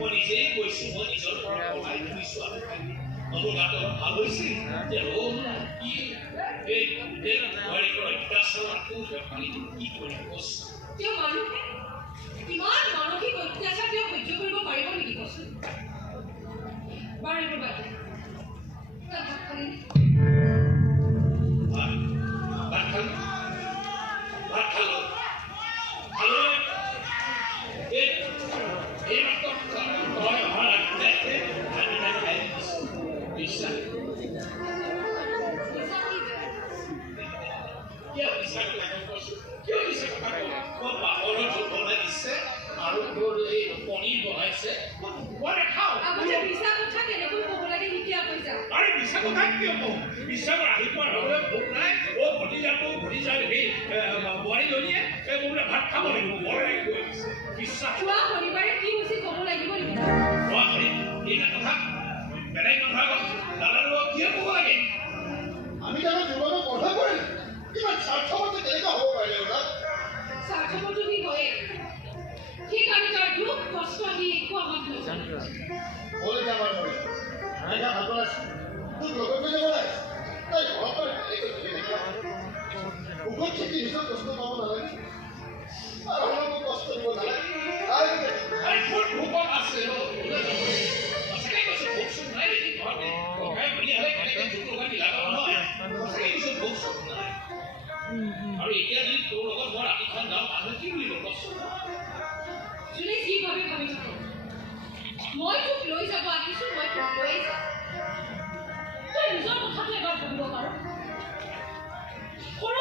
মই নিজেই কৈছোঁ, মই নিজৰ পৰা পঢ়াই শুনিছোঁ আৰু মোৰ গাটো অলপ ভাল হৈছিল যে কি এই অত্যাচাৰটো কি কৰিব তেওঁ মানুহে কিমান মানসিক অত্যাচাৰ তেওঁ সহ্য কৰিব পাৰিব নেকি কচোন বাৰু এইবোৰ বাদ ভাত খালি পনীৰ বনাইছে মই নাখাওঁ আপুনি মিছা কথা কেনেকৈ ক'ব লাগে নিকিয়া কৈছা আৰে মিছা কথা কিয় কওঁ মিছা ৰাতিপুৱা নহ'লে ভোক নাই ভতিজাটো ভতিজাৰ সেই বোৱাৰীজনীয়ে বোলে ভাত খাব লাগিব বৰ লাগিব বিশ্বাস যোৱা শনিবাৰে কি হৈছিল ক'ব লাগিব নেকি এইটা কথা বেলেগ কথা দাদাটো কিয় ক'ব লাগে আমি জানো জীৱনত কথা কৰিম কিমান স্বাৰ্থপৰ কেনেকুৱা হ'ব পাৰিলে ওলা স্বাৰ্থপৰ তুমি হয়ে সেইকাৰণে তাৰ দুখ কষ্ট আহি একো আমাক হ'ল এতিয়া আমাৰ মৰে এতিয়া ভাত বনাইছে তোক লগত লৈ যাব লাগে তাই ঘৰৰ পৰা বুকুত খেতি নিজৰ কষ্ট পাব নালাগে আৰু অলপো কষ্ট দিব নালাগে ভোকত আছে আৰু এতিয়া যদি তোৰ লগত মই ৰাতিখন যাওঁ মানুহে কি বুলিব কচোন যোনে যি ভাবি ভাবি থাকক মই তোক লৈ যাব আহিছোঁ মই তোক লৈয়ে যাম তই নিজৰ কথাটো এবাৰ ভাবিব পাৰোঁ সৰু